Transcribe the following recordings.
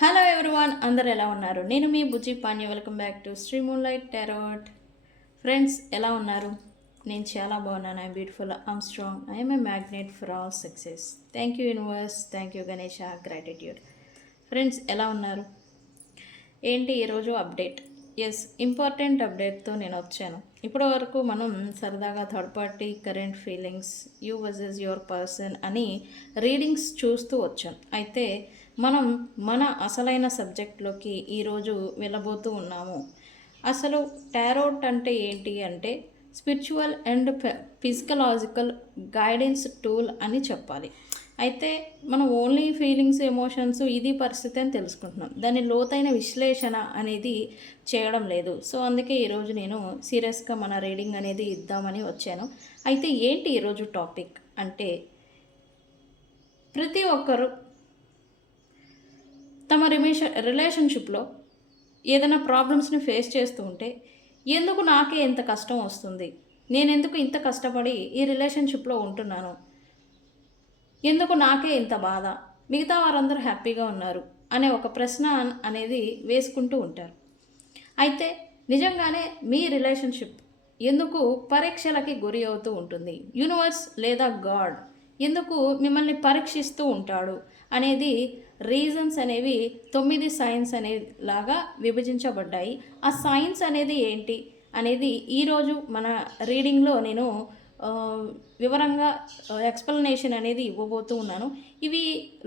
Hello everyone, అందరు ఎలా ఉన్నారు? నేను మీ Bujji Panya. Welcome back to Sri moonlight tarot. Friends, ఎలా ఉన్నారు? నేను చాలా బాగున్నాను. I am beautiful, I am strong, I am a magnet for all success. Thank you universe, thank you Ganesha, gratitude. Friends, ఎలా ఉన్నారు? ఏంటి ఈరోజు అప్డేట్? ఎస్, ఇంపార్టెంట్ అప్డేట్తో నేను వచ్చాను. ఇప్పటి వరకు మనం సరదాగా third party current feelings, you versus your person అని రీడింగ్స్ చూస్తూ వచ్చాం. అయితే మనం మన అసలైన సబ్జెక్ట్లోకి ఈరోజు వెళ్ళబోతూ ఉన్నాము. అసలు టారోట్ అంటే ఏంటి అంటే స్పిరిచువల్ అండ్ ఫిజికలాజికల్ గైడెన్స్ టూల్ అని చెప్పాలి. అయితే మనం ఓన్లీ ఫీలింగ్స్, ఎమోషన్స్, ఇది పరిస్థితి అని తెలుసుకుంటున్నాం. దాని లోతైన విశ్లేషణ అనేది చేయడం లేదు. సో అందుకే ఈరోజు నేను సీరియస్గా మన రీడింగ్ అనేది ఇద్దామని వచ్చాను. అయితే ఏంటి ఈరోజు టాపిక్ అంటే, ప్రతి ఒక్కరు తమ రిలేషన్షిప్లో ఏదైనా ప్రాబ్లమ్స్ని ఫేస్ చేస్తూ ఉంటే, ఎందుకు నాకే ఎంత కష్టం వస్తుంది, నేనెందుకు ఇంత కష్టపడి ఈ రిలేషన్షిప్లో ఉంటున్నాను, ఎందుకు నాకే ఇంత బాధ, మిగతా వారందరూ హ్యాపీగా ఉన్నారు అనే ఒక ప్రశ్న అనేది వేసుకుంటూ ఉంటారు. అయితే నిజంగానే మీ రిలేషన్షిప్ ఎందుకు పరీక్షలకి గురి అవుతూ ఉంటుంది, యూనివర్స్ లేదా గాడ్ ఎందుకు మిమ్మల్ని పరీక్షిస్తూ ఉంటాడు అనేది రీజన్స్ అనేవి 9 సైన్స్ అనేలాగా విభజించబడ్డాయి. ఆ సైన్స్ అనేది ఏంటి అనేది ఈరోజు మన రీడింగ్లో నేను వివరంగా ఎక్స్ప్లెనేషన్ అనేది ఇవ్వబోతూ ఉన్నాను. ఇవి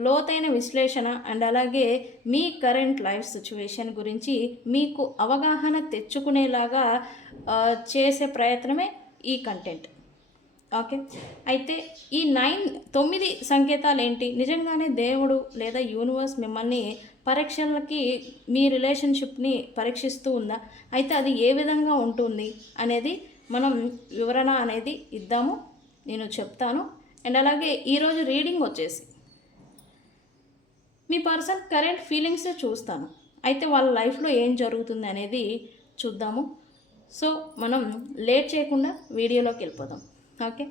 లోతైన విశ్లేషణ అండ్ అలాగే మీ కరెంట్ లైఫ్ సిచ్యువేషన్ గురించి మీకు అవగాహన తెచ్చుకునేలాగా చేసే ప్రయత్నమే ఈ కంటెంట్. ఓకే. అయితే ఈ 9 సంకేతాలు ఏంటి? నిజంగానే దేవుడు లేదా యూనివర్స్ మిమ్మల్ని పరీక్షలకి, మీ రిలేషన్షిప్ని పరీక్షిస్తూ ఉందా? అయితే అది ఏ విధంగా ఉంటుంది అనేది మనం వివరణ అనేది ఇద్దాము, నేను చెప్తాను. అండ్ అలాగే ఈరోజు రీడింగ్ వచ్చేసి మీ పర్సన్ కరెంట్ ఫీలింగ్స్ చూస్తాను. అయితే వాళ్ళ లైఫ్లో ఏం జరుగుతుంది అనేది చూద్దాము. సో మనం లేట్ చేయకుండా వీడియోలోకి వెళ్ళిపోదాం. ఓకే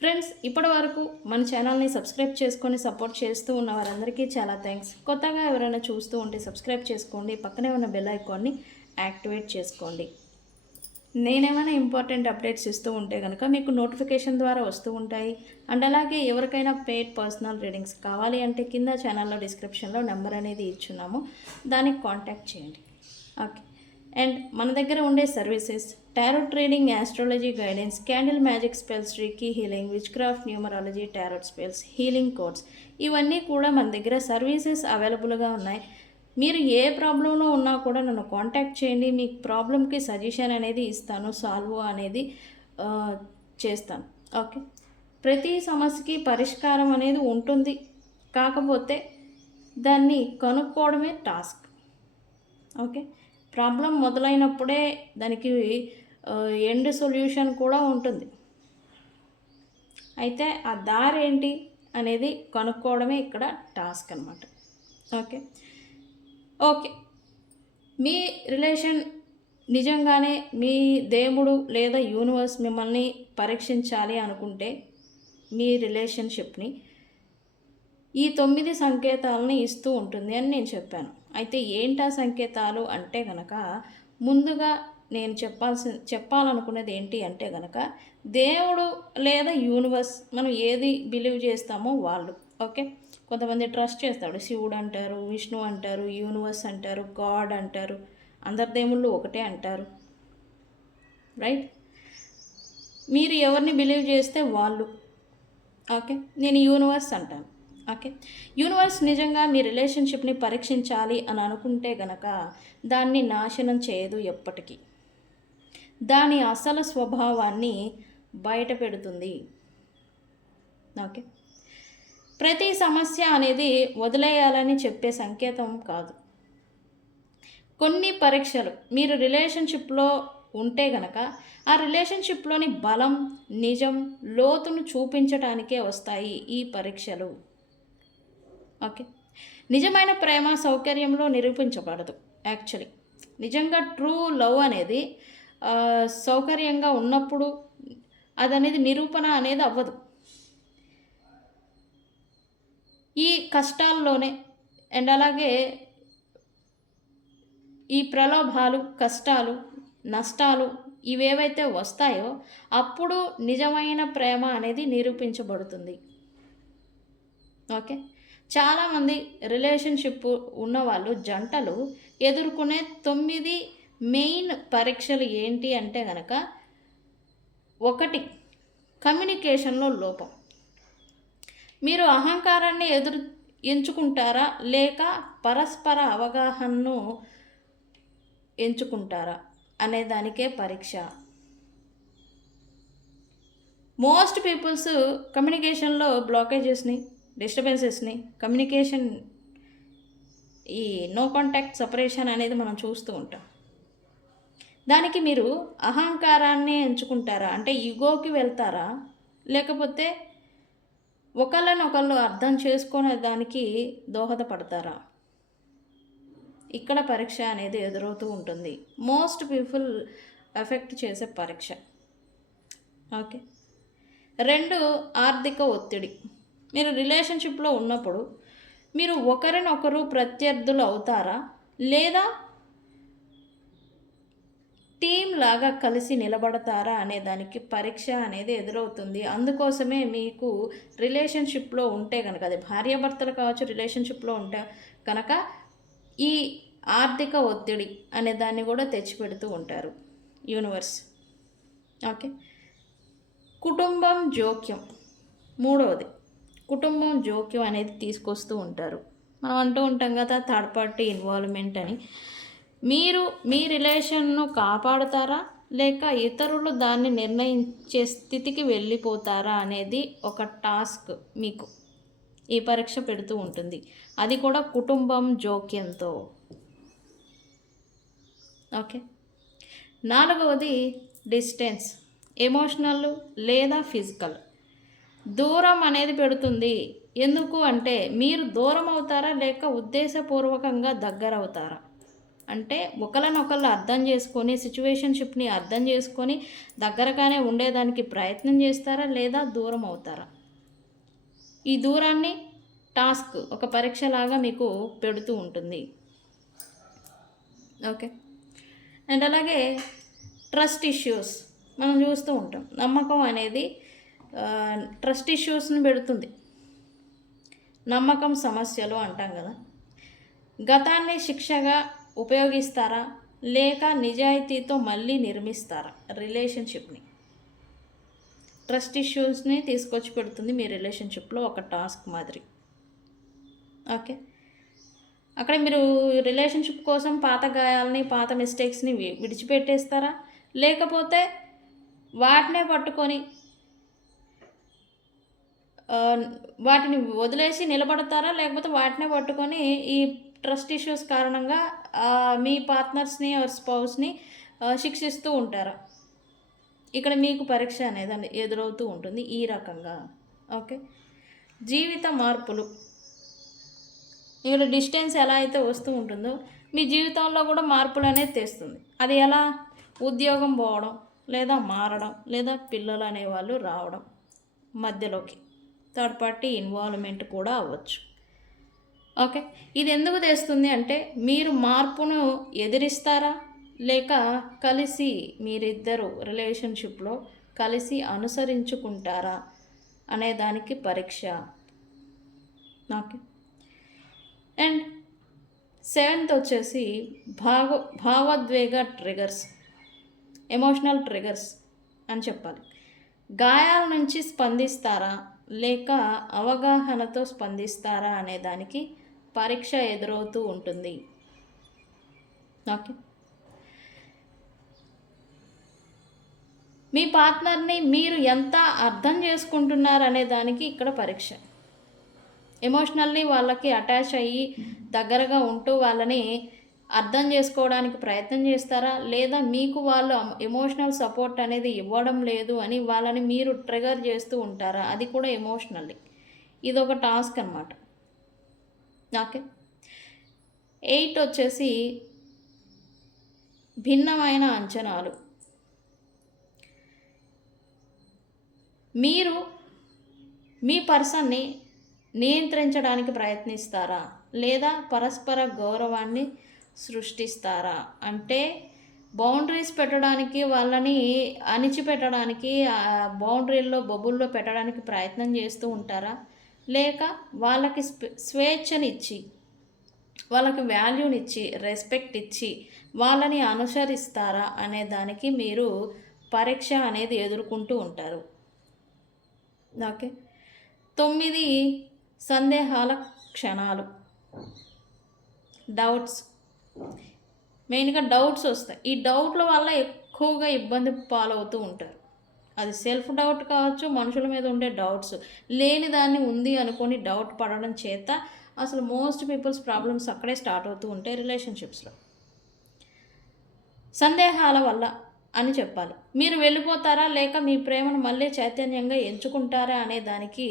ఫ్రెండ్స్, ఇప్పటి వరకు మన ఛానల్ని సబ్స్క్రైబ్ చేసుకొని సపోర్ట్ చేస్తూ ఉన్న వారందరికీ చాలా థ్యాంక్స్. కొత్తగా ఎవరైనా చూస్తూ ఉంటే సబ్స్క్రైబ్ చేసుకోండి, పక్కనే ఉన్న బెల్ ఐకాన్ని యాక్టివేట్ చేసుకోండి. నేనేమైనా ఇంపార్టెంట్ అప్డేట్స్ ఇస్తూ ఉంటే కనుక మీకు నోటిఫికేషన్ ద్వారా వస్తూ ఉంటాయి. అండ్ అలాగే ఎవరికైనా పెయిడ్ పర్సనల్ రీడింగ్స్ కావాలి అంటే కింద ఛానల్లో డిస్క్రిప్షన్లో నెంబర్ అనేది ఇచ్చున్నాము, దానికి కాంటాక్ట్ చేయండి. ఓకే. అండ్ మన దగ్గర ఉండే services tarot trading, astrology guidance, candle magic spells, reiki healing, which craft, numerology, tarot spells, healing codes, ఇవన్నీ కూడా మన దగ్గర సర్వీసెస్ అవైలబుల్గా ఉన్నాయి. మీరు ఏ ప్రాబ్లంలో ఉన్నా కూడా నన్ను కాంటాక్ట్ చేయండి. మీ ప్రాబ్లంకి సజెషన్ అనేది ఇస్తాను, సాల్వ్ అనేది చేస్తాను. ఓకే. ప్రతి సమస్యకి పరిష్కారం అనేది ఉంటుంది, కాకపోతే దాన్ని కనుక్కోవడమే టాస్క్. ఓకే. ప్రాబ్లం మొదలైనప్పుడే దానికి ఎండ్ సొల్యూషన్ కూడా ఉంటుంది. అయితే ఆ దారి ఏంటి అనేది కనుక్కోవడమే ఇక్కడ టాస్క్ అనమాట. ఓకే. ఓకే. మీ రిలేషన్ నిజంగానే మీ దేవుడు లేదా యూనివర్స్ మిమ్మల్ని పరీక్షించాలి అనుకుంటే మీ రిలేషన్షిప్ని ఈ 9 సంకేతాలని ఇస్తూ ఉంటుంది అని నేను చెప్పాను. అయితే ఏంటా సంకేతాలు అంటే కనుక, ముందుగా నేను చెప్పాలనుకునేది ఏంటి అంటే కనుక, దేవుడు లేదా యూనివర్స్, మనం ఏది బిలీవ్ చేస్తామో వాళ్ళు. ఓకే. కొంతమంది ట్రస్ట్ చేస్తాడు, శివుడు అంటారు, విష్ణు అంటారు, యూనివర్స్ అంటారు, గాడ్ అంటారు, అందరి దేవుళ్ళు ఒకటే అంటారు, రైట్? మీరు ఎవరిని బిలీవ్ చేస్తే వాళ్ళు. ఓకే. నేను యూనివర్స్ అంటాను. ఓకే. యూనివర్స్ నిజంగా మీ రిలేషన్షిప్ని పరీక్షించాలి అని అనుకుంటే గనక దాన్ని నాశనం చేయదు ఎప్పటికీ. దాని అసలు స్వభావాన్ని బయట పెడుతుంది. ఓకే. ప్రతి సమస్య అనేది వదిలేయాలని చెప్పే సంకేతం కాదు. కొన్ని పరీక్షలు మీరు రిలేషన్షిప్లో ఉంటే గనక ఆ రిలేషన్షిప్లోని బలం, నిజం, లోతును చూపించటానికే వస్తాయి ఈ పరీక్షలు. ఓకే. నిజమైన ప్రేమ సౌకర్యంలో నిరూపించబడదు. యాక్చువల్లీ నిజంగా ట్రూ లవ్ అనేది సౌకర్యంగా ఉన్నప్పుడు అదనేది నిరూపణ అనేది అవ్వదు. ఈ కష్టాల్లోనే, అండ్ అలాగే ఈ ప్రలోభాలు, కష్టాలు, నష్టాలు ఇవేవైతే వస్తాయో అప్పుడు నిజమైన ప్రేమ అనేది నిరూపించబడుతుంది. ఓకే. చాలామంది రిలేషన్షిప్ ఉన్నవాళ్ళు జంటలు ఎదుర్కొనే 9 మెయిన్ పరీక్షలు ఏంటి అంటే గనక, 1 కమ్యూనికేషన్‌లో లోపం. మీరు అహంకారాన్ని ఎంచుకుంటారా? లేక పరస్పర అవగాహనను ఎంచుకుంటారా? అనే దానికే పరీక్ష. మోస్ట్ పీపుల్స్ కమ్యూనికేషన్‌లో బ్లాకేజెస్‌ని, డిస్టర్బెన్సెస్‌ని, కమ్యూనికేషన్ ఈ నో కాంటాక్ట్ సెపరేషన్ అనేది మనం చూస్తూ ఉంటాం. దానికి మీరు అహంకారాన్ని ఎంచుకుంటారా? అంటే ఈగోకి వెళ్తారా? లేకపోతే ఒకళ్ళనొకళ్ళు అర్థం చేసుకునే దానికి దోహదపడతారా? ఇక్కడ పరీక్ష అనేది ఎదురవుతూ ఉంటుంది. మోస్ట్ పీపుల్ ఎఫెక్ట్ చేసే పరీక్ష. ఓకే. 2 ఆర్థిక ఒత్తిడి. మీరు రిలేషన్షిప్‌లో ఉన్నప్పుడు మీరు ఒకరినొకరు ప్రత్యర్థులు అవుతారా? లేదా టీమ్ లాగా కలిసి నిలబడతారా అనే దానికి పరీక్ష అనేది ఎదురవుతుంది. అందుకోసమే మీకు రిలేషన్షిప్‌లో ఉంటే గనక, అది భార్యాభర్తలు కావచ్చు, రిలేషన్షిప్‌లో ఉంటే కనుక ఈ ఆర్థిక ఒత్తిడి అనే దాన్ని కూడా తెచ్చిపెడుతూ ఉంటారు యూనివర్స్. ఓకే. కుటుంబం జోక్యం. 3వది కుటుంబం జోక్యం అనేది తీసుకొస్తూ ఉంటారు. మనం అంటూ ఉంటాం కదా, థర్డ్ పార్టీ ఇన్వాల్వ్‌మెంట్ అని. మీరు మీ రిలేషన్‌ను కాపాడుతారా? లేక ఇతరులు దాన్ని నిర్ణయించే స్థితికి వెళ్ళిపోతారా అనేది ఒక టాస్క్ మీకు ఈ పరీక్ష పెడుతూ ఉంటుంది. అది కూడా కుటుంబం జోక్యంతో. ఓకే. 4వది డిస్టెన్స్. ఎమోషనల్ లేదా ఫిజికల్. దూరం అనేది పెడుతుంది. ఎందుకు అంటే మీరు దూరం అవుతారా? లేక ఉద్దేశపూర్వకంగా దగ్గరవుతారా? అంటే ఒకళ్ళనొకళ్ళు అర్థం చేసుకొని, సిట్యుయేషన్‌షిప్‌ని అర్థం చేసుకొని దగ్గరగానే ఉండేదానికి ప్రయత్నం చేస్తారా? లేదా దూరం అవుతారా? ఈ దూరాన్ని టాస్క్ ఒక పరీక్షలాగా మీకు పెడుతూ ఉంటుంది. ఓకే. అండ్ అలాగే ట్రస్ట్ ఇష్యూస్ మనం చూస్తూ ఉంటాం. నమ్మకం అనేది ట్రస్ట్ ఇష్యూస్‌ని పెడుతుంది. నమ్మకం సమస్యలు అంటాం కదా. గతాన్ని శిక్షగా ఉపయోగిస్తారా? లేక నిజాయితీతో మళ్ళీ నిర్మిస్తారా రిలేషన్షిప్‌ని? ట్రస్ట్ ఇష్యూస్‌ని తీసుకొచ్చి పెడుతుంది మీ రిలేషన్షిప్‌లో ఒక టాస్క్ మాదిరి. ఓకే. అక్కడ మీరు రిలేషన్షిప్ కోసం పాత గాయాలని, పాత మిస్టేక్స్‌ని విడిచిపెట్టేస్తారా? లేకపోతే వాటినే పట్టుకొని వాటిని వదిలేసి నిలబడతారా? లేకపోతే వాటినే పట్టుకొని ఈ ట్రస్ట్ ఇష్యూస్ కారణంగా మీ పార్ట్నర్స్‌ని ఆర్ స్పౌస్‌ని శిక్షిస్తూ ఉంటారా? ఇక్కడ మీకు పరీక్ష అనేది ఎదురవుతూ ఉంటుంది ఈ రకంగా. ఓకే. జీవిత మార్పులు. ఇక్కడ డిస్టెన్స్ ఎలా అయితే వస్తూ ఉంటుందో మీ జీవితంలో కూడా మార్పులు అనేది తెస్తుంది. అది ఎలా? ఉద్యోగం పోవడం, లేదా మారడం, లేదా పిల్లలు అనేవాళ్ళు రావడం మధ్యలోకి. థర్డ్ పార్టీ ఇన్వాల్వ్‌మెంట్ కూడా అవ్వచ్చు. ఓకే. ఇది ఎందుకు తెస్తుంది అంటే మీరు మార్పును ఎదిరిస్తారా? లేక కలిసి మీరిద్దరూ రిలేషన్షిప్‌లో కలిసి అనుసరించుకుంటారా అనే దానికి పరీక్ష. ఓకే. అండ్ 7th వచ్చేసి భావోద్వేగ ట్రిగర్స్, ఎమోషనల్ ట్రిగర్స్ అని చెప్పాలి. గాయాల నుంచి స్పందిస్తారా? లేక అవగాహనతో స్పందిస్తారా అనే దానికి పరీక్ష ఎదురవుతూ ఉంటుంది. ఓకే. మీ పార్ట్నర్ని మీరు ఎంత అర్థం చేసుకుంటున్నారు అనే దానికి ఇక్కడ పరీక్ష. ఎమోషనల్లీ వాళ్ళకి అటాచ్ అయ్యి దగ్గరగా ఉంటూ వాళ్ళని అర్థం చేసుకోవడానికి ప్రయత్నం చేస్తారా? లేదా మీకు వాళ్ళు ఎమోషనల్ సపోర్ట్ అనేది ఇవ్వడం లేదు అని వాళ్ళని మీరు ట్రిగర్ చేస్తూ ఉంటారా? అది కూడా ఎమోషనల్లీ. ఇదొక టాస్క్ అనమాట. ఓకే. 8 వచ్చేసి భిన్నమైన అంచనాలు. మీరు మీ పర్సన్ని నియంత్రించడానికి ప్రయత్నిస్తారా? లేదా పరస్పర గౌరవాన్ని సృష్టిస్తారా? అంటే బౌండరీస్ పెట్టడానికి, వాళ్ళని అణిచిపెట్టడానికి, బౌండరీల్లో బబుల్లో పెట్టడానికి ప్రయత్నం చేస్తూ ఉంటారా? లేక వాళ్ళకి స్వేచ్ఛనిచ్చి, వాళ్ళకి వాల్యూనిచ్చి, రెస్పెక్ట్ ఇచ్చి వాళ్ళని అనుసరిస్తారా అనే దానికి మీరు పరీక్ష అనేది ఎదుర్కొంటూ ఉంటారు. ఓకే. 9 సందేహాల క్షణాలు. డౌట్స్. మెయిన్గా డౌట్స్ వస్తాయి. ఈ డౌట్ల వల్ల ఎక్కువగా ఇబ్బంది పాలవుతూ ఉంటారు. అది సెల్ఫ్ డౌట్ కావచ్చు, మనుషుల మీద ఉండే డౌట్స్, లేని దాన్ని ఉంది అనుకొని డౌట్ పడడం చేత అసలు మోస్ట్ పీపుల్స్ ప్రాబ్లమ్స్ అక్కడే స్టార్ట్ అవుతూ ఉంటాయి రిలేషన్షిప్స్లో. సందేహాల వల్ల అని చెప్పాలి. మీరు వెళ్ళిపోతారా, లేక మీ ప్రేమను మళ్ళీ చైతన్యంగా ఎంచుకుంటారా అనే దానికి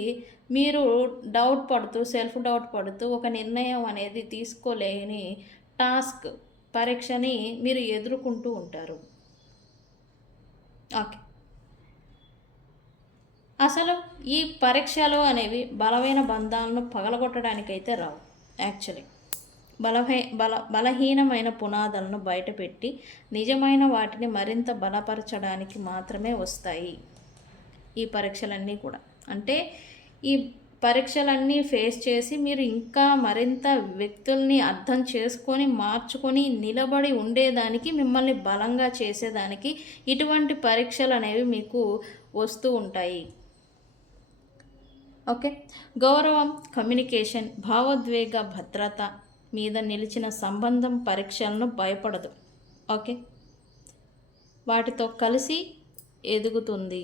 మీరు డౌట్ పడుతూ, సెల్ఫ్ డౌట్ పడుతూ ఒక నిర్ణయం అనేది తీసుకోలేని టాస్క్, పరీక్షని మీరు ఎదుర్కొంటూ ఉంటారు. ఓకే. అసలు ఈ పరీక్షలు అనేవి బలమైన బంధాలను పగలగొట్టడానికైతే రావు. యాక్చువల్లీ బలహీనమైన పునాదులను బయటపెట్టి నిజమైన వాటిని మరింత బలపరచడానికి మాత్రమే వస్తాయి ఈ పరీక్షలన్నీ కూడా. అంటే ఈ పరీక్షలన్నీ ఫేస్ చేసి మీరు ఇంకా మరింత వ్యక్తుల్ని అర్థం చేసుకొని, మార్చుకొని, నిలబడి ఉండేదానికి, మిమ్మల్ని బలంగా చేసేదానికి ఇటువంటి పరీక్షలు అనేవి మీకు వస్తూ ఉంటాయి. ఓకే. గౌరవం, కమ్యూనికేషన్, భావోద్వేగ భద్రత మీద నిలిచిన సంబంధం పరీక్షలను భయపడదు. ఓకే. వాటితో కలిసి ఎదుగుతుంది.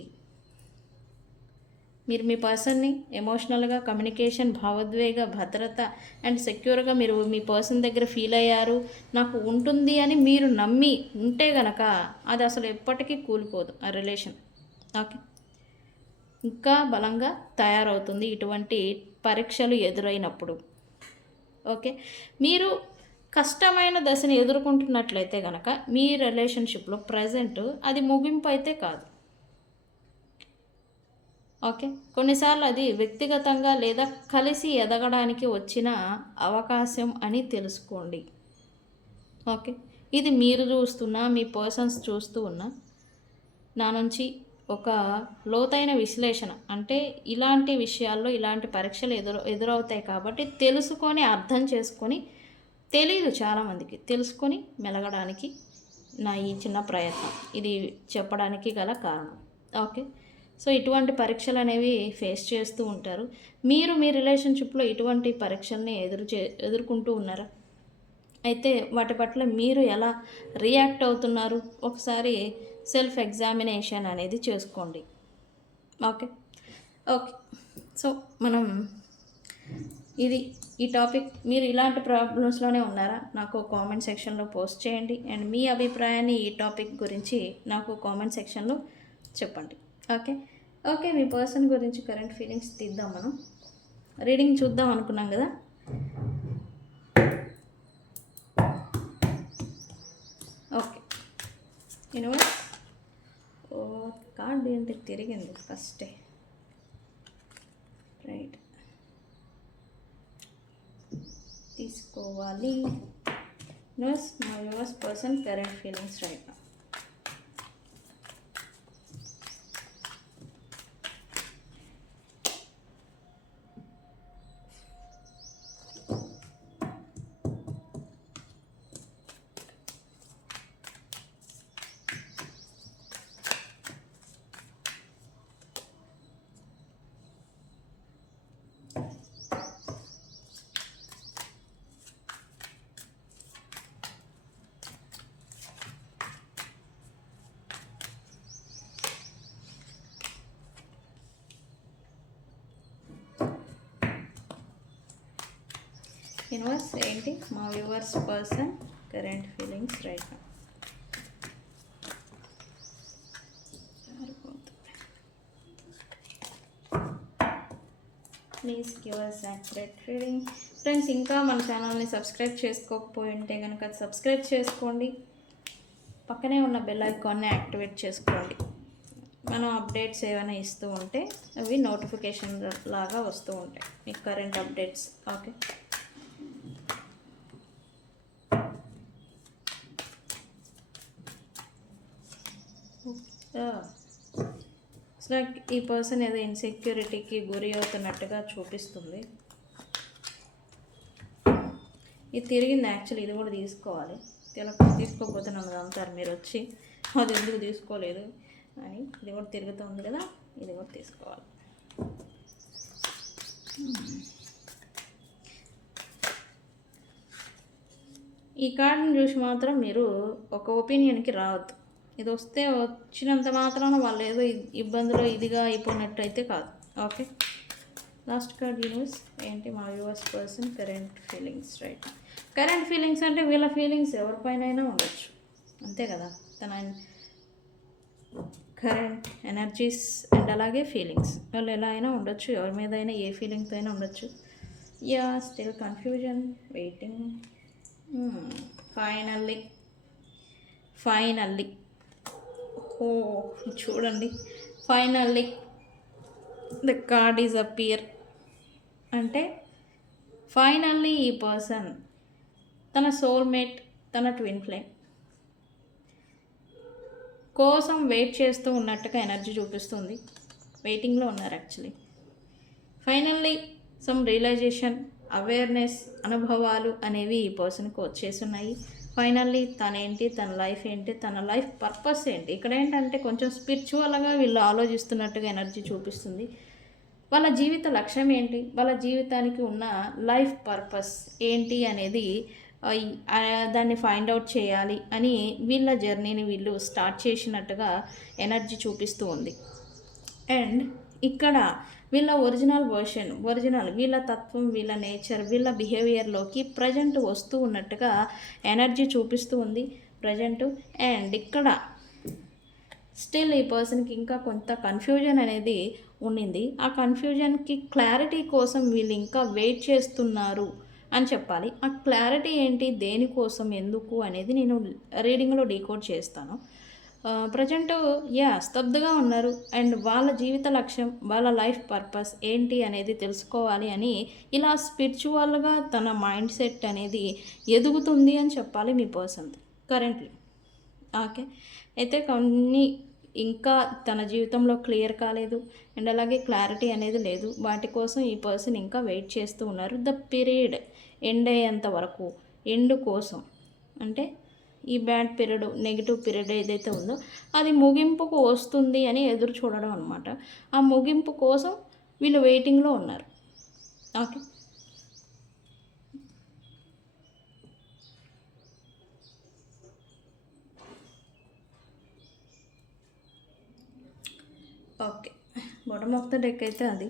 మీరు మీ పర్సన్ని ఎమోషనల్గా, కమ్యూనికేషన్, భావోద్వేగ భద్రత అండ్ సెక్యూర్గా మీరు మీ పర్సన్ దగ్గర ఫీల్ అయ్యారు, నాకు ఉంటుంది అని మీరు నమ్మి ఉంటే గనక అది అసలు ఎప్పటికీ కూలిపోదు ఆ రిలేషన్. ఓకే. ఇంకా బలంగా తయారవుతుంది ఇటువంటి పరీక్షలు ఎదురైనప్పుడు. ఓకే. మీరు కష్టమైన దశని ఎదుర్కొంటున్నట్లయితే కనుక మీ రిలేషన్షిప్లో ప్రజెంట్ అది ముగింపు అయితే కాదు. ఓకే. కొన్నిసార్లు అది వ్యక్తిగతంగా లేదా కలిసి ఎదగడానికి వచ్చిన అవకాశం అని తెలుసుకోండి. ఓకే. ఇది మీరు చూస్తున్నా, మీ పర్సన్స్ చూస్తూ ఉన్నా నా నుంచి ఒక లోతైన విశ్లేషణ. అంటే ఇలాంటి విషయాల్లో ఇలాంటి పరీక్షలు ఎదురవుతాయి కాబట్టి తెలుసుకొని, అర్థం చేసుకొని, తెలీదు చాలామందికి, తెలుసుకొని మెలగడానికి నా ఈ చిన్న ప్రయత్నం, ఇది చెప్పడానికి గల కారణం. ఓకే. సో ఇటువంటి పరీక్షలు అనేవి ఫేస్ చేస్తూ ఉంటారు. మీరు మీ రిలేషన్షిప్లో ఇటువంటి పరీక్షల్ని ఎదుర్కొంటూ ఉన్నారా? అయితే వాటి పట్ల మీరు ఎలా రియాక్ట్ అవుతున్నారు? ఒకసారి సెల్ఫ్ ఎగ్జామినేషన్ అనేది చేసుకోండి. ఓకే. ఓకే. సో మనం ఈ టాపిక్, మీరు ఇలాంటి ప్రాబ్లమ్స్లోనే ఉన్నారా? నాకు కామెంట్ సెక్షన్లో పోస్ట్ చేయండి. అండ్ మీ అభిప్రాయాన్ని ఈ టాపిక్ గురించి నాకు కామెంట్ సెక్షన్లో చెప్పండి. ఓకే. ఓకే. మీ పర్సన్ గురించి కరెంట్ ఫీలింగ్స్ తీద్దాం. మనం రీడింగ్ చూద్దాం అనుకున్నాం కదా. ఓకే. యూనివర్స్, కార్డు ఏంటి తిరిగింది ఫస్టే. రైట్, తీసుకోవాలి. Universe, my universe person current feelings right now. Universe ఏంటి మా viewers person current feelings right now. Please give us accurate reading. Friends, ఇంకా మన ఛానల్ని సబ్స్క్రైబ్ చేసుకోకపోయి ఉంటే కనుక సబ్స్క్రైబ్ చేసుకోండి. పక్కనే ఉన్న బెల్ ఐకాన్ని యాక్టివేట్ చేసుకోండి. మనం అప్డేట్స్ ఏమైనా ఇస్తూ ఉంటే అవి నోటిఫికేషన్ లాగా వస్తూ ఉంటాయి మీకు, కరెంట్ అప్డేట్స్. ఓకే. లైక్ ఈ పర్సన్ ఏదో ఇన్సెక్యూరిటీకి గురి అవుతున్నట్టుగా చూపిస్తుంది. ఇది తిరిగింది యాక్చువల్లీ, ఇది కూడా తీసుకోవాలి. తీసుకోకపోతే నన్ను అంటారు మీరు వచ్చి అది ఎందుకు తీసుకోలేదు అని. ఇది కూడా తిరుగుతుంది కదా, ఇది కూడా తీసుకోవాలి. ఈ కార్డుని చూసి మాత్రం మీరు ఒక ఒపీనియన్కి రావద్దు. ఇది వస్తే వచ్చినంత మాత్రాన వాళ్ళు ఏదో ఇబ్బందులు ఇదిగా అయిపోయినట్టు అయితే కాదు. Okay, last card universe. ఏంటి మా US person current feelings, right? Current feelings అంటే వీళ్ళ ఫీలింగ్స్ ఎవరిపైన ఉండొచ్చు, అంతే కదా. తన కరెంట్ ఎనర్జీస్ అండ్ అలాగే ఫీలింగ్స్ వాళ్ళు ఎలా అయినా ఉండొచ్చు, ఎవరి మీద అయినా ఏ ఫీలింగ్తో అయినా ఉండొచ్చు. Yeah, still confusion, waiting. Finally ఓ చూడండి, finally the card is appear. అంటే ఫైనల్లీ ఈ పర్సన్ తన సోల్మేట్, తన ట్విన్ ఫ్లేమ్ కోసం వెయిట్ చేస్తూ ఉన్నట్టుగా ఎనర్జీ చూపిస్తుంది. వెయిటింగ్లో ఉన్నారు actually. Finally some realization, awareness, అనుభవాలు అనేవి ఈ పర్సన్కి వచ్చేస్తున్నాయి. ఫైనల్లీ తనేంటి, తన లైఫ్ ఏంటి, తన లైఫ్ పర్పస్ ఏంటి. ఇక్కడ ఏంటంటే కొంచెం స్పిరిచువల్గా వీళ్ళు ఆలోచిస్తున్నట్టుగా ఎనర్జీ చూపిస్తుంది. వాళ్ళ జీవిత లక్ష్యం ఏంటి, వాళ్ళ జీవితానికి ఉన్న లైఫ్ పర్పస్ ఏంటి అనేది దాన్ని ఫైండ్ అవుట్ చేయాలి అని వీళ్ళ జర్నీని వీళ్ళు స్టార్ట్ చేసినట్టుగా ఎనర్జీ చూపిస్తూ ఉంది. అండ్ ఇక్కడ వీళ్ళ ఒరిజినల్ వర్షన్, వీళ్ళ తత్వం, వీళ్ళ నేచర్, వీళ్ళ బిహేవియర్లోకి ప్రజెంట్ వస్తూ ఉన్నట్టుగా ఎనర్జీ చూపిస్తూ ఉంది ప్రజెంటు. అండ్ ఇక్కడ స్టిల్ ఈ పర్సన్కి ఇంకా కొంత కన్ఫ్యూజన్ అనేది ఉండింది. ఆ కన్ఫ్యూజన్కి క్లారిటీ కోసం వీళ్ళు ఇంకా వెయిట్ చేస్తున్నారు అని చెప్పాలి. ఆ క్లారిటీ ఏంటి, దేనికోసం, ఎందుకు అనేది నేను రీడింగ్లో డీకోడ్ చేస్తాను. ప్రజెంట్ స్తబ్దుగా ఉన్నారు. అండ్ వాళ్ళ జీవిత లక్ష్యం, వాళ్ళ లైఫ్ పర్పస్ ఏంటి అనేది తెలుసుకోవాలి అని ఇలా స్పిరిచువల్గా తన మైండ్ సెట్ అనేది ఎదుగుతుంది అని చెప్పాలి మీ పర్సన్ కరెంట్లీ. ఓకే, అయితే కొన్ని ఇంకా తన జీవితంలో క్లియర్ కాలేదు అండ్ అలాగే క్లారిటీ అనేది లేదు. వాటి కోసం ఈ పర్సన్ ఇంకా వెయిట్ చేస్తూ ఉన్నారు. ద పీరియడ్ ఎండ్ అయ్యేంత వరకు, ఎండ్ కోసం అంటే ఈ బ్యాడ్ పీరియడ్, నెగిటివ్ పీరియడ్ ఏదైతే ఉందో అది ముగింపుకు వస్తుంది అని ఎదురు చూడడం అనమాట. ఆ ముగింపు కోసం వీళ్ళు వెయిటింగ్లో ఉన్నారు. Okay, okay, bottom of the deck అయితే అది.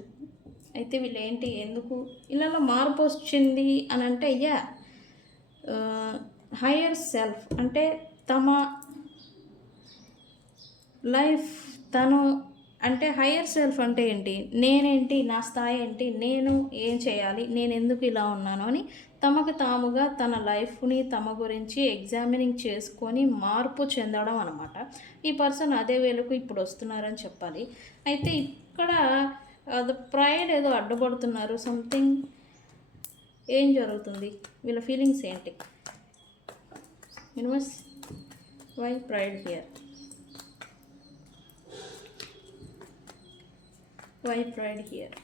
అయితే వీళ్ళు ఏంటి, ఎందుకు ఇలా మార్పు వచ్చింది అని అంటే హయ్యర్ సెల్ఫ్ అంటే తమ లైఫ్ తను అంటే హయ్యర్ సెల్ఫ్ అంటే ఏంటి, నేనేంటి, నా స్థాయి ఏంటి, నేను ఏం చేయాలి, నేను ఎందుకు ఇలా ఉన్నాను అని తమకు తాముగా తన లైఫ్ని తమ గురించి ఎగ్జామినింగ్ చేసుకొని మార్పు చెందడం అనమాట. ఈ పర్సన్ అదే వేళకు ఇప్పుడు వస్తున్నారని చెప్పాలి. అయితే ఇక్కడ ప్రైడ్ ఏదో అడ్డుపడుతున్నారు, సంథింగ్. ఏం జరుగుతుంది, వీళ్ళ ఫీలింగ్స్ ఏంటి? Universe, why pride here? Why pride here?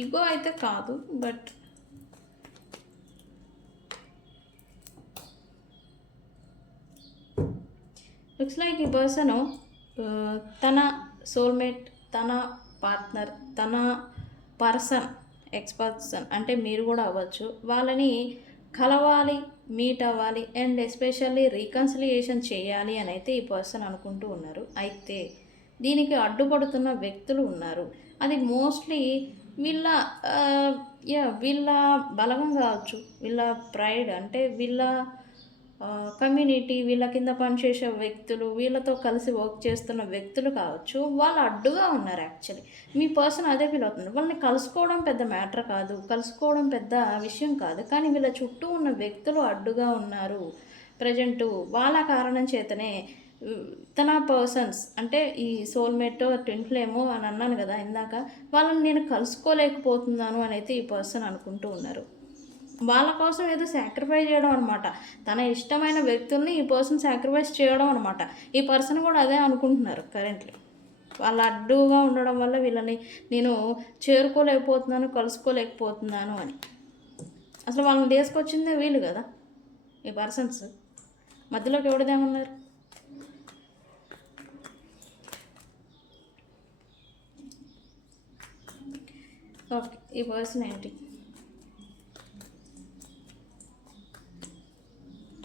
Ego అయితే కాదు, బట్ లుక్స్ లైక్ ఈ పర్సన్ తన సోల్మేట్, తన పార్ట్నర్, తన పర్సన్, ఎక్స్-పర్సన్ అంటే మీరు కూడా అవ్వచ్చు, వాళ్ళని కలవాలి, మీట్ అవ్వాలి అండ్ ఎస్పెషల్లీ రీకన్సిలియేషన్ చేయాలి అని అయితే ఈ పర్సన్ అనుకుంటూ ఉన్నారు. అయితే దీనికి అడ్డుపడుతున్న వ్యక్తులు ఉన్నారు. అది మోస్ట్లీ వీళ్ళ వీళ్ళ బలగం కావచ్చు, వీళ్ళ ప్రైడ్ అంటే వీళ్ళ కమ్యూనిటీ, వీళ్ళ కింద పనిచేసే వ్యక్తులు, వీళ్ళతో కలిసి వర్క్ చేస్తున్న వ్యక్తులు కావచ్చు. వాళ్ళు అడ్డుగా ఉన్నారు యాక్చువల్లీ. మీ పర్సన్ అదే ఫీల్ అవుతుంది. వాళ్ళని కలుసుకోవడం పెద్ద మ్యాటర్ కాదు, కలుసుకోవడం పెద్ద విషయం కాదు, కానీ వీళ్ళ చుట్టూ ఉన్న వ్యక్తులు అడ్డుగా ఉన్నారు ప్రజెంటు. వాళ్ళ కారణం చేతనే తన పర్సన్స్ అంటే ఈ సోల్మేట్, ట్విన్ ఫ్లేమో అని అన్నాను కదా ఇందాక, వాళ్ళని నేను కలుసుకోలేకపోతున్నాను అని అయితే ఈ పర్సన్ అనుకుంటూ ఉన్నారు. వాళ్ళ కోసం ఏదో సాక్రిఫైస్ చేయడం అనమాట. తన ఇష్టమైన వ్యక్తుల్ని ఈ పర్సన్ సాక్రిఫైస్ చేయడం అనమాట. ఈ పర్సన్ కూడా అదే అనుకుంటున్నారు కరెంట్‌లీ. వాళ్ళు అడ్డుగా ఉండడం వల్ల వీళ్ళని నేను చేరుకోలేకపోతున్నాను, కలుసుకోలేకపోతున్నాను అని. అసలు వాళ్ళని తీసుకొచ్చిందే వీళ్ళు కదా! ఈ పర్సన్స్. మధ్యలోకి ఎవడిదేమన్నారు? ఓకే. ఈ పర్సన్ ఏంటి?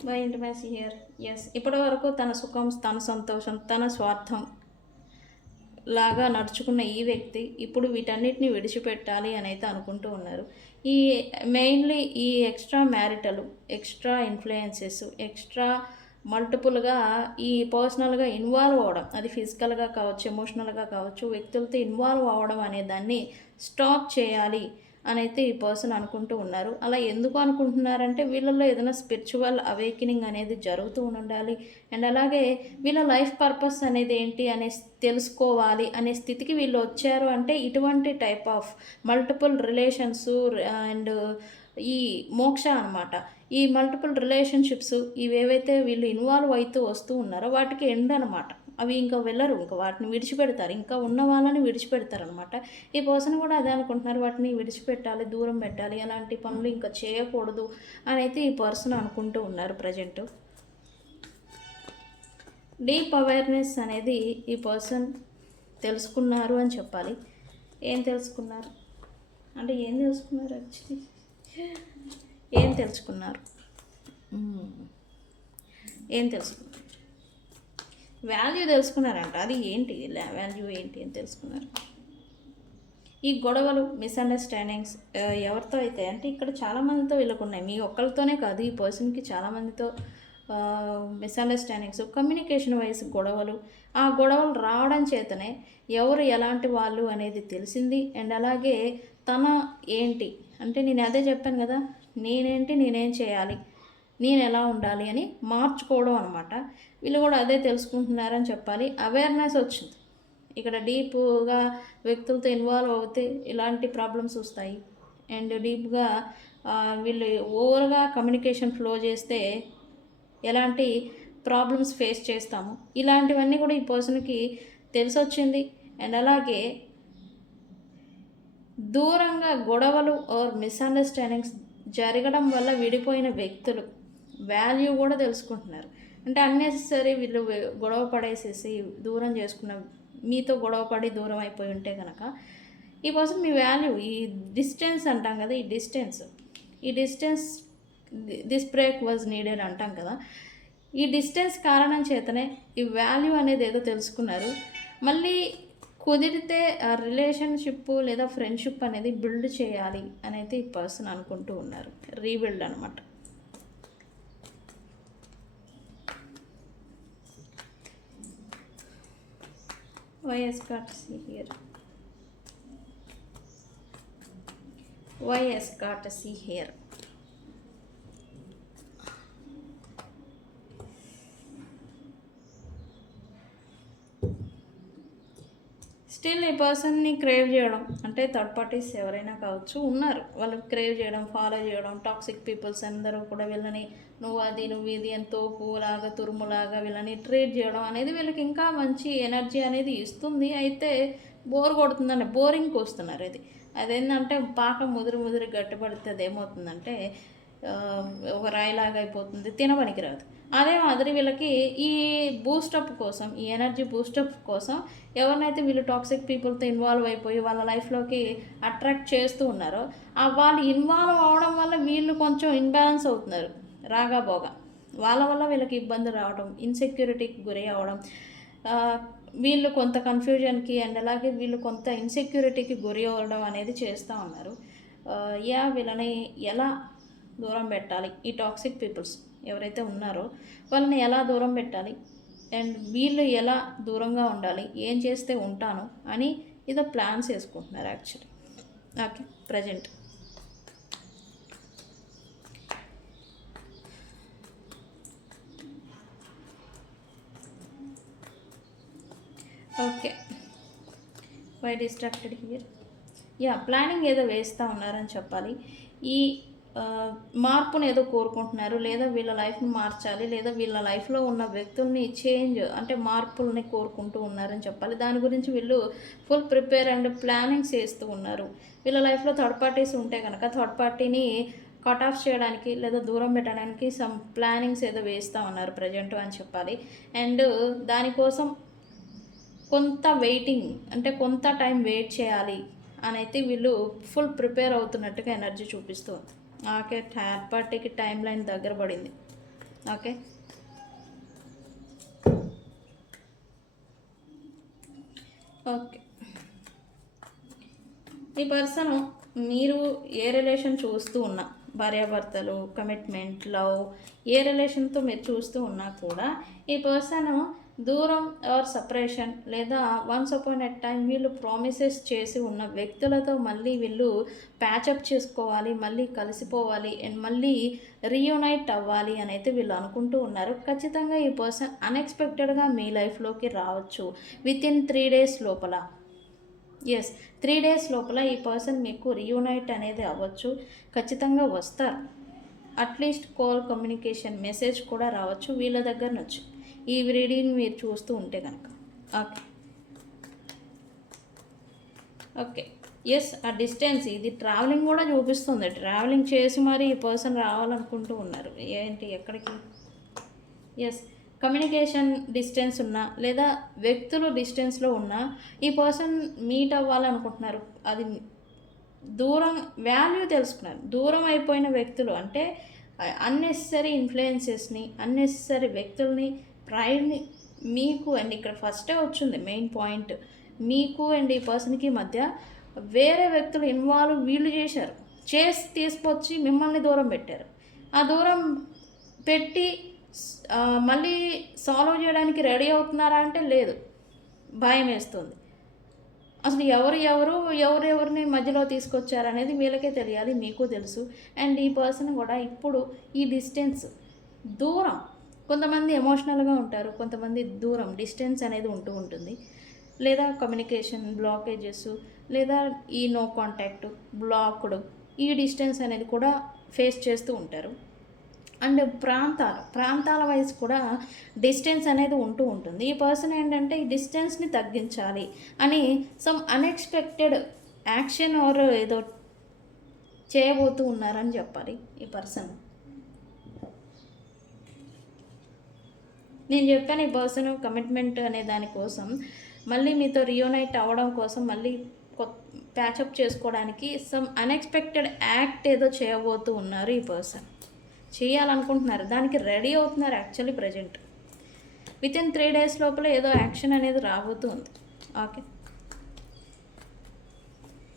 Why intimacy here? ఎస్. ఇప్పటి వరకు తన సుఖం, తన సంతోషం, తన స్వార్థం లాగా నడుచుకున్న ఈ వ్యక్తి ఇప్పుడు వీటన్నిటిని విడిచిపెట్టాలి అని అయితే అనుకుంటూ ఉన్నారు. ఈ మెయిన్లీ ఈ extra marital, extra influences, extra మల్టిపుల్గా ఈ పర్సనల్గా ఇన్వాల్వ్ అవ్వడం, అది ఫిజికల్గా కావచ్చు, ఎమోషనల్గా కావచ్చు, వ్యక్తులతో ఇన్వాల్వ్ అవ్వడం అనే దాన్ని స్టాప్ చేయాలి అని అయితే ఈ పర్సన్ అనుకుంటూ ఉన్నారు. అలా ఎందుకు అనుకుంటున్నారంటే వీళ్ళల్లో ఏదైనా స్పిరిచువల్ అవేకెనింగ్ అనేది జరుగుతూ ఉండాలి. అండ్ అలాగే వీళ్ళ లైఫ్ పర్పస్ అనేది ఏంటి తెలుసుకోవాలి అనే స్థితికి వీళ్ళు వచ్చారు అంటే ఇటువంటి type of multiple relations and ఈ మోక్ష అనమాట. ఈ మల్టిపుల్ రిలేషన్షిప్స్ ఇవేవైతే వీళ్ళు ఇన్వాల్వ్ అవుతూ వస్తూ ఉన్నారో వాటికి ఎండ్ అనమాట. అవి ఇంకా వెళ్ళరు, ఇంకా వాటిని విడిచిపెడతారు, ఇంకా ఉన్న వాళ్ళని విడిచిపెడతారు అనమాట. ఈ పర్సన్ కూడా అదే అనుకుంటున్నారు, వాటిని విడిచిపెట్టాలి, దూరం పెట్టాలి, అలాంటి పనులు ఇంకా చేయకూడదు అని అయితే ఈ పర్సన్ అనుకుంటూ ఉన్నారు ప్రజెంట్. డీప్ అవేర్నెస్ అనేది ఈ పర్సన్ తెలుసుకున్నారు అని చెప్పాలి. ఏం తెలుసుకున్నారు అంటే ఏం తెలుసుకున్నారు యాక్చువల్లీ? ఏం తెలుసుకున్నారు? ఏం తెలుసుకున్నారు? వాల్యూ తెలుసుకున్నారంట. అది ఏంటి వాల్యూ ఏంటి అని తెలుసుకున్నారు. ఈ గొడవలు, మిస్అండర్స్టాండింగ్స్ ఎవరితో అయితే అంటే ఇక్కడ చాలామందితో వీళ్ళకున్నాయి. మీ ఒక్కరితోనే కాదు, ఈ పర్సన్కి చాలామందితో మిస్అండర్స్టాండింగ్స్, కమ్యూనికేషన్ వైజ్ గొడవలు. ఆ గొడవలు రావడం చేతనే ఎవరు ఎలాంటి వాళ్ళు అనేది తెలిసింది. అండ్ అలాగే తన ఏంటి అంటే నేను అదే చెప్పాను కదా, నేనేంటి, నేనేం చేయాలి, నేను ఎలా ఉండాలి అని మార్చుకోవడం అనమాట. వీళ్ళు కూడా అదే తెలుసుకుంటున్నారని చెప్పాలి. అవేర్నెస్ వచ్చింది ఇక్కడ. డీప్గా వ్యక్తులతో ఇన్వాల్వ్ అవుతే ఇలాంటి ప్రాబ్లమ్స్ వస్తాయి. అండ్ డీప్గా వీళ్ళు ఓవర్గా కమ్యూనికేషన్ ఫ్లో చేస్తే ఎలాంటి ప్రాబ్లమ్స్ ఫేస్ చేస్తాము, ఇలాంటివన్నీ కూడా ఈ పర్సన్కి తెలిసొచ్చింది. అండ్ అలాగే దూరంగా గొడవలు ఆర్ మిస్అండర్స్టాండింగ్స్ జరగడం వల్ల విడిపోయిన వ్యక్తులు వాల్యూ కూడా తెలుసుకుంటున్నారు. అంటే అన్నెసెసరీ వీళ్ళు గొడవ పడేసేసి దూరం చేసుకున్న, మీతో గొడవ పడి దూరం అయిపోయి ఉంటే కనుక ఈ పర్సన్ మీ వాల్యూ, ఈ డిస్టెన్స్ అంటాం కదా, ఈ distance this break was needed అంటాం కదా, ఈ డిస్టెన్స్ కారణం చేతనే ఈ వాల్యూ అనేది ఏదో తెలుసుకున్నారు. మళ్ళీ కుదిరితే రిలేషన్షిప్ లేదా ఫ్రెండ్షిప్ అనేది బిల్డ్ చేయాలి అని అయితే ఈ పర్సన్ అనుకుంటూ ఉన్నారు. రీబిల్డ్ అనమాట. Why Escartesi here? Why Escartesi here? Still ఈ పర్సన్ని క్రేవ్ చేయడం అంటే థర్డ్ పార్టీస్ ఎవరైనా కావచ్చు ఉన్నారు, వాళ్ళు క్రేవ్ చేయడం, ఫాలో చేయడం, టాక్సిక్ పీపుల్స్ అందరూ కూడా వీళ్ళని నువ్వు అది నువ్వు ఇది అని తోపులాగా తురుములాగా వీళ్ళని ట్రీట్ చేయడం అనేది వీళ్ళకి ఇంకా మంచి ఎనర్జీ అనేది ఇస్తుంది. అయితే బోర్ కొడుతుందండి, బోరింగ్కి వస్తున్నారు. అదేంటంటే పాక ముదిరి గట్టిపడుతుంది, ఏమవుతుందంటే ఒక రాయిలాగా అయిపోతుంది, తినడానికి రాదు. అదే మాదిరి వీళ్ళకి ఈ బూస్టప్ కోసం, ఈ ఎనర్జీ బూస్టప్ కోసం ఎవరినైతే వీళ్ళు టాక్సిక్ పీపుల్తో ఇన్వాల్వ్ అయిపోయి వాళ్ళ లైఫ్లోకి అట్రాక్ట్ చేస్తూ ఉన్నారో వాళ్ళు ఇన్వాల్వ్ అవడం వల్ల వీళ్ళు కొంచెం ఇన్బ్యాలెన్స్ అవుతున్నారు, రాగాబోగా. వాళ్ళ వల్ల వీళ్ళకి ఇబ్బంది రావడం, ఇన్సెక్యూరిటీకి గురి అవ్వడం, వీళ్ళు కొంత కన్ఫ్యూజన్కి అండ్ అలాగే వీళ్ళు కొంత ఇన్సెక్యూరిటీకి గురి అవ్వడం అనేది చేస్తూ ఉన్నారు. వీళ్ళని ఎలా దూరం పెట్టాలి, ఈ టాక్సిక్ పీపుల్స్ ఎవరైతే ఉన్నారో వాళ్ళని ఎలా దూరం పెట్టాలి అండ్ వీళ్ళు ఎలా దూరంగా ఉండాలి, ఏం చేస్తే ఉంటాను అని ఇదో ప్లాన్స్ వేసుకుంటున్నారు actually. Okay, present okay. Why distracted here? Planning ఏదో వేస్తూ ఉన్నారని చెప్పాలి. ఈ మార్పుని ఏదో కోరుకుంటున్నారు, లేదా వీళ్ళ లైఫ్ని మార్చాలి, లేదా వీళ్ళ లైఫ్లో ఉన్న వ్యక్తుల్ని చేంజ్ అంటే మార్పుల్ని కోరుకుంటూ ఉన్నారని చెప్పాలి. దాని గురించి వీళ్ళు ఫుల్ ప్రిపేర్ అండ్ ప్లానింగ్స్ చేస్తూ ఉన్నారు. వీళ్ళ లైఫ్లో థర్డ్ పార్టీస్ ఉంటే కనుక థర్డ్ పార్టీని కట్ ఆఫ్ చేయడానికి లేదా దూరం పెట్టడానికి సమ్ ప్లానింగ్స్ ఏదో వేస్తూ ఉన్నారు ప్రజెంట్ అని చెప్పాలి. అండ్ దానికోసం కొంత వెయిటింగ్ అంటే కొంత టైం వెయిట్ చేయాలి అని అయితే వీళ్ళు ఫుల్ ప్రిపేర్ అవుతున్నట్టుగా ఎనర్జీ చూపిస్తుంది. ఓకే, థర్డ్ పార్టీకి టైం లైన్ దగ్గర పడింది. ఓకే, ఓకే, ఈ పర్సన్ మీరు ఏ రిలేషన్ చూస్తూ ఉన్నా, భార్యాభర్తలు, కమిట్మెంట్, లవ్, ఏ రిలేషన్తో మీరు చూస్తూ ఉన్నా కూడా ఈ పర్సన్ దూరం ఆర్ సపరేషన్ లేదా వన్స్ అపాన్ ఎ టైం వీళ్ళు ప్రామిసెస్ చేసి ఉన్న వ్యక్తులతో మళ్ళీ వీళ్ళు ప్యాచప్ చేసుకోవాలి, మళ్ళీ కలిసిపోవాలి అండ్ మళ్ళీ రీయునైట్ అవ్వాలి అని అయితే వీళ్ళు అనుకుంటూ ఉన్నారు. ఖచ్చితంగా ఈ పర్సన్ అన్ఎక్స్పెక్టెడ్గా మీ లైఫ్లోకి రావచ్చు వితిన్ 3 days లోపల. ఎస్, 3 days లోపల ఈ పర్సన్ మీకు రీయునైట్ అనేది అవ్వచ్చు. ఖచ్చితంగా వస్తారు. అట్లీస్ట్ కాల్, కమ్యూనికేషన్, మెసేజ్ కూడా రావచ్చు వీళ్ళ దగ్గర నుంచి ఈ రీడింగ్ మీరు చూస్తూ ఉంటే కనుక. ఓకే, ఓకే, ఎస్, ఆ డిస్టెన్స్ ఇది ట్రావెలింగ్ కూడా చూపిస్తుంది. ట్రావెలింగ్ చేసి మరి ఈ పర్సన్ రావాలనుకుంటూ ఉన్నారు. ఏంటి, ఎక్కడికి? ఎస్, కమ్యూనికేషన్ డిస్టెన్స్ ఉన్నా లేదా వ్యక్తులు డిస్టెన్స్లో ఉన్నా ఈ పర్సన్ మీట్ అవ్వాలనుకుంటున్నారు. అది దూరం వాల్యూ తెలుసుకున్నారు. దూరం అయిపోయిన వ్యక్తులు అంటే అన్నెసరీ ఇన్ఫ్లుయెన్సెస్ని, అన్నెసరీ వ్యక్తుల్ని, ప్రైడ్ని మీకు అండ్ ఇక్కడ ఫస్టే వచ్చింది మెయిన్ పాయింట్, మీకు అండ్ ఈ పర్సన్కి మధ్య వేరే వ్యక్తులు ఇన్వాల్వ్ వీళ్ళు చేసి తీసుకొచ్చి మిమ్మల్ని దూరం పెట్టారు. ఆ దూరం పెట్టి మళ్ళీ సాల్వ్ చేయడానికి రెడీ అవుతున్నారా అంటే లేదు, భయం వేస్తుంది. అసలు ఎవరెవరిని మధ్యలో తీసుకొచ్చారనేది వీళ్ళకే తెలియాలి, మీకు తెలుసు. అండ్ ఈ పర్సన్ కూడా ఇప్పుడు ఈ డిస్టెన్స్, దూరం, కొంతమంది ఎమోషనల్గా ఉంటారు, కొంతమంది దూరం, డిస్టెన్స్ అనేది ఉంటూ ఉంటుంది. లేదా కమ్యూనికేషన్ బ్లాకేజెస్, లేదా ఈ నో కాంటాక్ట్, బ్లాక్డ్, ఈ డిస్టెన్స్ అనేది కూడా ఫేస్ చేస్తూ ఉంటారు. అండ్ ప్రాంతాల వైజ్ కూడా డిస్టెన్స్ అనేది ఉంటూ ఉంటుంది. ఈ పర్సన్ ఏంటంటే ఈ డిస్టెన్స్ని తగ్గించాలి అని సమ్ అన్ఎక్స్పెక్టెడ్ యాక్షన్ ఆర్ ఏదో చేయబోతూ ఉన్నారని చెప్పాలి ఈ పర్సన్. నేను చెప్పాను ఈ పర్సన్ కమిట్మెంట్ అనే దానికోసం మళ్ళీ మీతో రియూనైట్ అవ్వడం కోసం మళ్ళీ ప్యాచప్ చేసుకోవడానికి సమ్ అన్ఎక్స్పెక్టెడ్ యాక్ట్ ఏదో చేయబోతూ ఉన్నారు ఈ పర్సన్. చేయాలనుకుంటున్నారు, దానికి రెడీ అవుతున్నారు యాక్చువల్లీ ప్రజెంట్. వితిన్ 3 days లోపల ఏదో యాక్షన్ అనేది రాబోతుంది. ఓకే,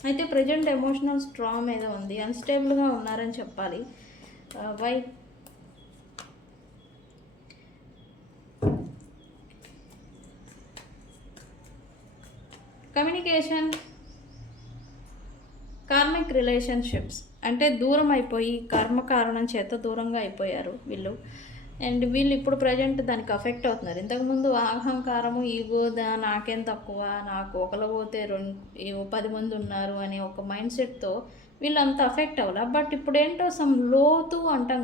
అయితే ప్రజెంట్ ఎమోషనల్ స్ట్రాంగ్ ఏదో ఉంది, అన్స్టేబుల్గా ఉన్నారని చెప్పాలి. వై? కమ్యూనికేషన్, కార్మిక్ రిలేషన్షిప్స్ అంటే దూరం అయిపోయి కర్మ కారణం చేత దూరంగా అయిపోయారు వీళ్ళు. అండ్ వీళ్ళు ఇప్పుడు ప్రజెంట్ దానికి అఫెక్ట్ అవుతున్నారు. ఇంతకుముందు అహంకారము, ఈగో, నాకేం తక్కువ, నాకు ఒకరు పోతే 10 మంది ఉన్నారు అనే ఒక మైండ్ సెట్తో వీళ్ళు అంత అఫెక్ట్ అవ్వాల. బట్ ఇప్పుడు ఏంటో సమ్ లోటు అంటాం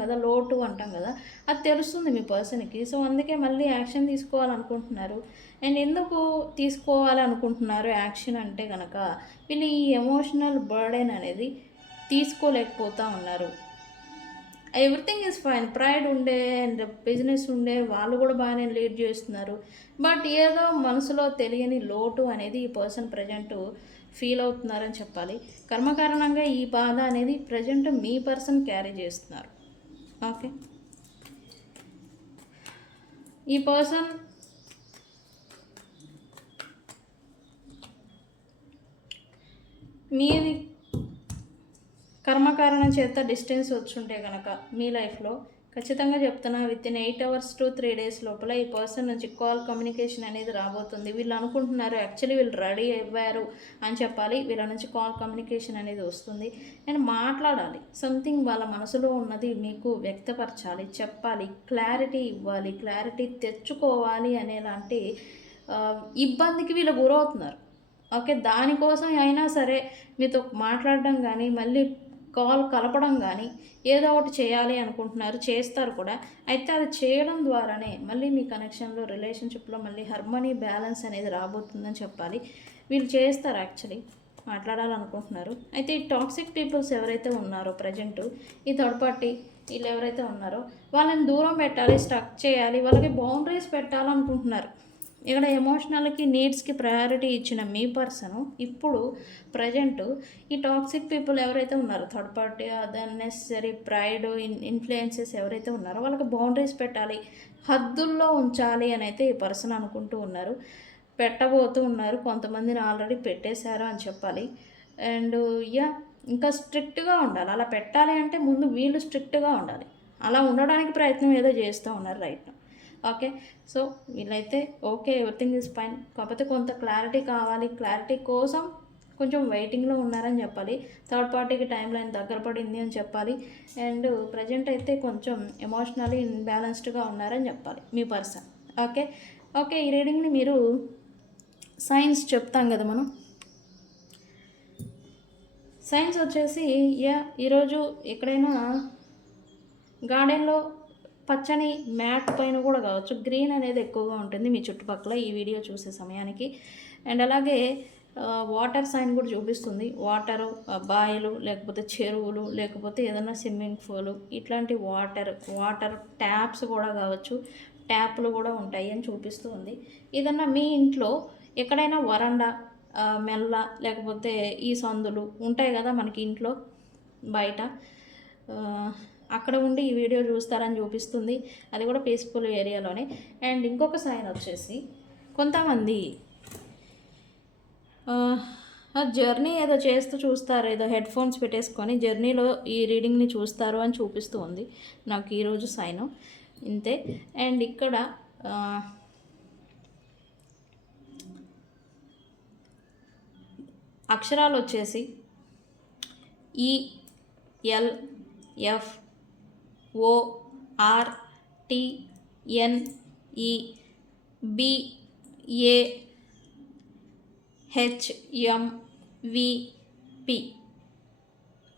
కదా, అది తెలుస్తుంది మీ పర్సన్కి. సో అందుకే మళ్ళీ యాక్షన్ తీసుకోవాలనుకుంటున్నారు. అండ్ ఎందుకు తీసుకోవాలనుకుంటున్నారు యాక్షన్ అంటే కనుక వీళ్ళు ఈ ఎమోషనల్ బర్డెన్ అనేది తీసుకోలేకపోతూ ఉన్నారు. ఎవ్రీథింగ్ ఈజ్ ఫైన్, ప్రైడ్ ఉండే అండ్ బిజినెస్ ఉండే వాళ్ళు కూడా బాగానే లీడ్ చేస్తున్నారు. బట్ ఏదో మనసులో తెలియని లోటు అనేది ఈ పర్సన్ ప్రజెంట్ ఫీల్ అవుతున్నారని చెప్పాలి. కర్మ కారణంగా ఈ బాధ అనేది ప్రజెంట్ మీ పర్సన్ క్యారీ చేస్తున్నారు. ఓకే, ఈ పర్సన్ మీది కర్మకారణం చేత డిస్టెన్స్ వచ్చుంటే కనుక మీ లైఫ్లో ఖచ్చితంగా చెప్తున్నా వితిన్ 8 hours to 3 days లోపల ఈ పర్సన్ నుంచి కాల్, కమ్యూనికేషన్ అనేది రాబోతుంది. వీళ్ళు అనుకుంటున్నారు, యాక్చువల్లీ వీళ్ళు రెడీ అయ్యారు అని చెప్పాలి. వీళ్ళ నుంచి కాల్, కమ్యూనికేషన్ అనేది వస్తుంది. అండ్ మాట్లాడాలి, సంథింగ్ వాళ్ళ మనసులో ఉన్నది మీకు వ్యక్తపరచాలి, చెప్పాలి, క్లారిటీ ఇవ్వాలి, క్లారిటీ తెచ్చుకోవాలి అనేలాంటి ఇబ్బందికి వీళ్ళు గురవుతున్నారు. ఓకే, దానికోసం అయినా సరే మీతో మాట్లాడడం కానీ మళ్ళీ కాల్ కలపడం కానీ ఏదో ఒకటి చేయాలి అనుకుంటున్నారు, చేస్తారు కూడా. అయితే అది చేయడం ద్వారానే మళ్ళీ మీ కనెక్షన్లో, రిలేషన్షిప్లో మళ్ళీ హార్మనీ, బ్యాలెన్స్ అనేది రాబోతుందని చెప్పాలి. వీళ్ళు చేస్తారు యాక్చువల్లీ, మాట్లాడాలనుకుంటున్నారు. అయితే ఈ టాక్సిక్ పీపుల్స్ ఎవరైతే ఉన్నారో ప్రజెంటు, ఈ థర్డ్ పార్టీ వీళ్ళు ఎవరైతే ఉన్నారో వాళ్ళని దూరం పెట్టాలి, స్ట్రక్ చేయాలి, వాళ్ళకి బౌండరీస్ పెట్టాలనుకుంటున్నారు. ఇక్కడ ఎమోషనల్కి, నీడ్స్కి ప్రయారిటీ ఇచ్చిన మీ పర్సను ఇప్పుడు ప్రజెంటు ఈ టాక్సిక్ పీపుల్ ఎవరైతే ఉన్నారో, third party, unnecessary pride, influences ఎవరైతే ఉన్నారో వాళ్ళకి బౌండరీస్ పెట్టాలి, హద్దుల్లో ఉంచాలి అని అయితే ఈ పర్సన్ అనుకుంటూ ఉన్నారు. పెట్టబోతూ ఉన్నారు. కొంతమందిని ఆల్రెడీ పెట్టేశారు అని చెప్పాలి. అండ్ ఇంకా స్ట్రిక్ట్గా ఉండాలి. అలా పెట్టాలి అంటే ముందు వీళ్ళు స్ట్రిక్ట్గా ఉండాలి. అలా ఉండడానికి ప్రయత్నం ఏదో చేస్తూ ఉన్నారు రైట్. ఓకే, సో వీళ్ళైతే ఓకే, ఎవ్రీథింగ్ ఈజ్ ఫైన్. కాకపోతే కొంత క్లారిటీ కావాలి. క్లారిటీ కోసం కొంచెం వెయిటింగ్లో ఉన్నారని చెప్పాలి. థర్డ్ పార్టీకి టైం లైన్ దగ్గర పడింది అని చెప్పాలి. అండ్ ప్రజెంట్ అయితే కొంచెం ఎమోషనల్లీ ఇన్బ్యాలెన్స్డ్గా ఉన్నారని చెప్పాలి మీ పర్సన్. ఓకే ఓకే, ఈ రీడింగ్ని మీరు సైన్స్ చెప్తాం కదా మనం. సైన్స్ వచ్చేసి ఈరోజు ఎక్కడైనా గార్డెన్లో పచ్చని మ్యాట్ పైన కూడా కావచ్చు, గ్రీన్ అనేది ఎక్కువగా ఉంటుంది మీ చుట్టుపక్కల ఈ వీడియో చూసే సమయానికి. అండ్ అలాగే వాటర్ సైన్ కూడా చూపిస్తుంది. వాటరు, బాయిలు, లేకపోతే చెరువులు, లేకపోతే ఏదైనా స్విమ్మింగ్ పూలు, ఇట్లాంటి వాటర్ ట్యాప్స్ కూడా కావచ్చు, ట్యాప్లు కూడా ఉంటాయి అని చూపిస్తూ ఉంది. ఏదన్నా మీ ఇంట్లో ఎక్కడైనా వరండా, మెల్ల, లేకపోతే ఈ సందులు ఉంటాయి కదా మనకి ఇంట్లో బయట, అక్కడ ఉండి ఈ వీడియో చూస్తారని చూపిస్తుంది. అది కూడా పీస్ఫుల్ ఏరియాలోనే. అండ్ ఇంకొక సైన్ వచ్చేసి కొంతమంది జర్నీ ఏదో చేస్తూ చూస్తారు, ఏదో హెడ్ ఫోన్స్ పెట్టేసుకొని జర్నీలో ఈ రీడింగ్ని చూస్తారు అని చూపిస్తూ ఉంది నాకు ఈరోజు సైను. ఇంతే. అండ్ ఇక్కడ అక్షరాలు వచ్చేసి ELFORTNEBAHMVP.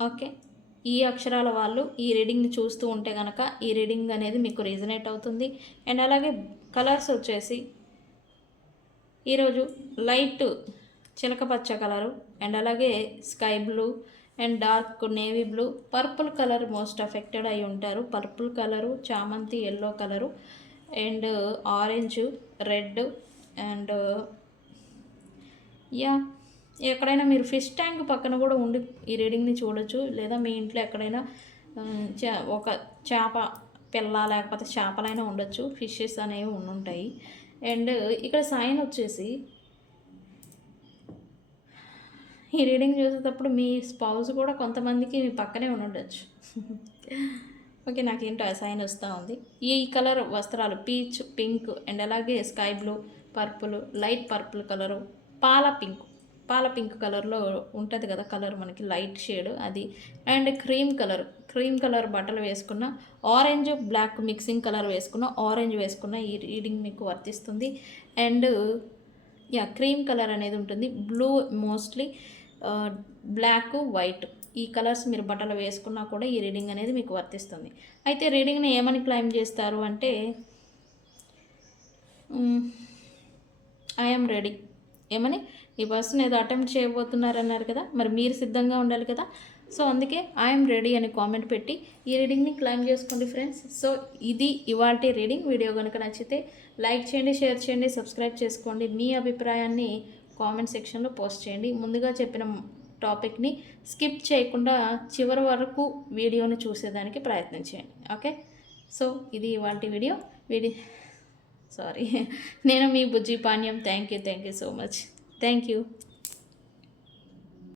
ఓకే, ఈ అక్షరాల వాళ్ళు ఈ రీడింగ్ని చూస్తూ ఉంటే కనుక ఈ రీడింగ్ అనేది మీకు రీజనేట్ అవుతుంది. అండ్ అలాగే కలర్స్ వచ్చేసి ఈరోజు లైట్ చిలకపచ్చ కలరు, అండ్ అలాగే sky blue, and dark navy blue, purple colour most affected అయి ఉంటారు. పర్పుల్ కలరు, చామంతి yellow colour, and orange, red, and ఎక్కడైనా మీరు ఫిష్ ట్యాంక్ పక్కన కూడా ఉండి ఈ రీడింగ్ని చూడొచ్చు. లేదా మీ ఇంట్లో ఎక్కడైనా ఒక చేప పిల్ల లేకపోతే చేపలైనా ఉండొచ్చు, ఫిషెస్ అనేవి ఉండుంటాయి. అండ్ ఇక్కడ సైన్ వచ్చేసి ఈ రీడింగ్ చూసేటప్పుడు మీ స్పౌస్ కూడా కొంతమందికి మీ పక్కనే ఉండొచ్చు. ఓకే, నాకేంటో ఆ సైన్ వస్తూ ఉంది. ఈ కలర్ వస్త్రాలు పీచ్, పింక్, అండ్ అలాగే sky blue, purple, light purple colour, పాల పింక్ కలర్లో ఉంటుంది కదా కలర్ మనకి లైట్ షేడ్ అది. అండ్ క్రీమ్ కలర్ బట్టలు వేసుకున్న, ఆరెంజ్ బ్లాక్ మిక్సింగ్ కలర్ వేసుకున్న, ఆరెంజ్ వేసుకున్న ఈ రీడింగ్ మీకు వర్తిస్తుంది. అండ్ క్రీమ్ కలర్ అనేది ఉంటుంది. బ్లూ మోస్ట్లీ, బ్లాక్, వైట్ ఈ కలర్స్ మీరు బట్టలు వేసుకున్నా కూడా ఈ రీడింగ్ అనేది మీకు వర్తిస్తుంది. అయితే రీడింగ్ని ఏమని క్లైమ్ చేస్తారు అంటే ఐఎమ్ రెడీ. ఏమని ఈ పర్సన్ ఏదో అటెంప్ట్ చేయబోతున్నారన్నారు కదా, మరి మీరు సిద్ధంగా ఉండాలి కదా. సో అందుకే ఐఎమ్ రెడీ అని కామెంట్ పెట్టి ఈ రీడింగ్ని క్లైమ్ చేసుకోండి ఫ్రెండ్స్. సో ఇది ఇవాల్టి రీడింగ్. వీడియో కనుక నచ్చితే లైక్ చేయండి, షేర్ చేయండి, సబ్స్క్రైబ్ చేసుకోండి. మీ అభిప్రాయాన్ని కామెంట్ సెక్షన్లో పోస్ట్ చేయండి. ముందుగా చెప్పిన టాపిక్ని స్కిప్ చేయకుండా చివరి వరకు వీడియోని చూసేదానికి ప్రయత్నించండి. ఓకే, సో ఇది ఇవాల్టి వీడియో. నేను మీ Bujji Panyam. Thank you so much. Thank you.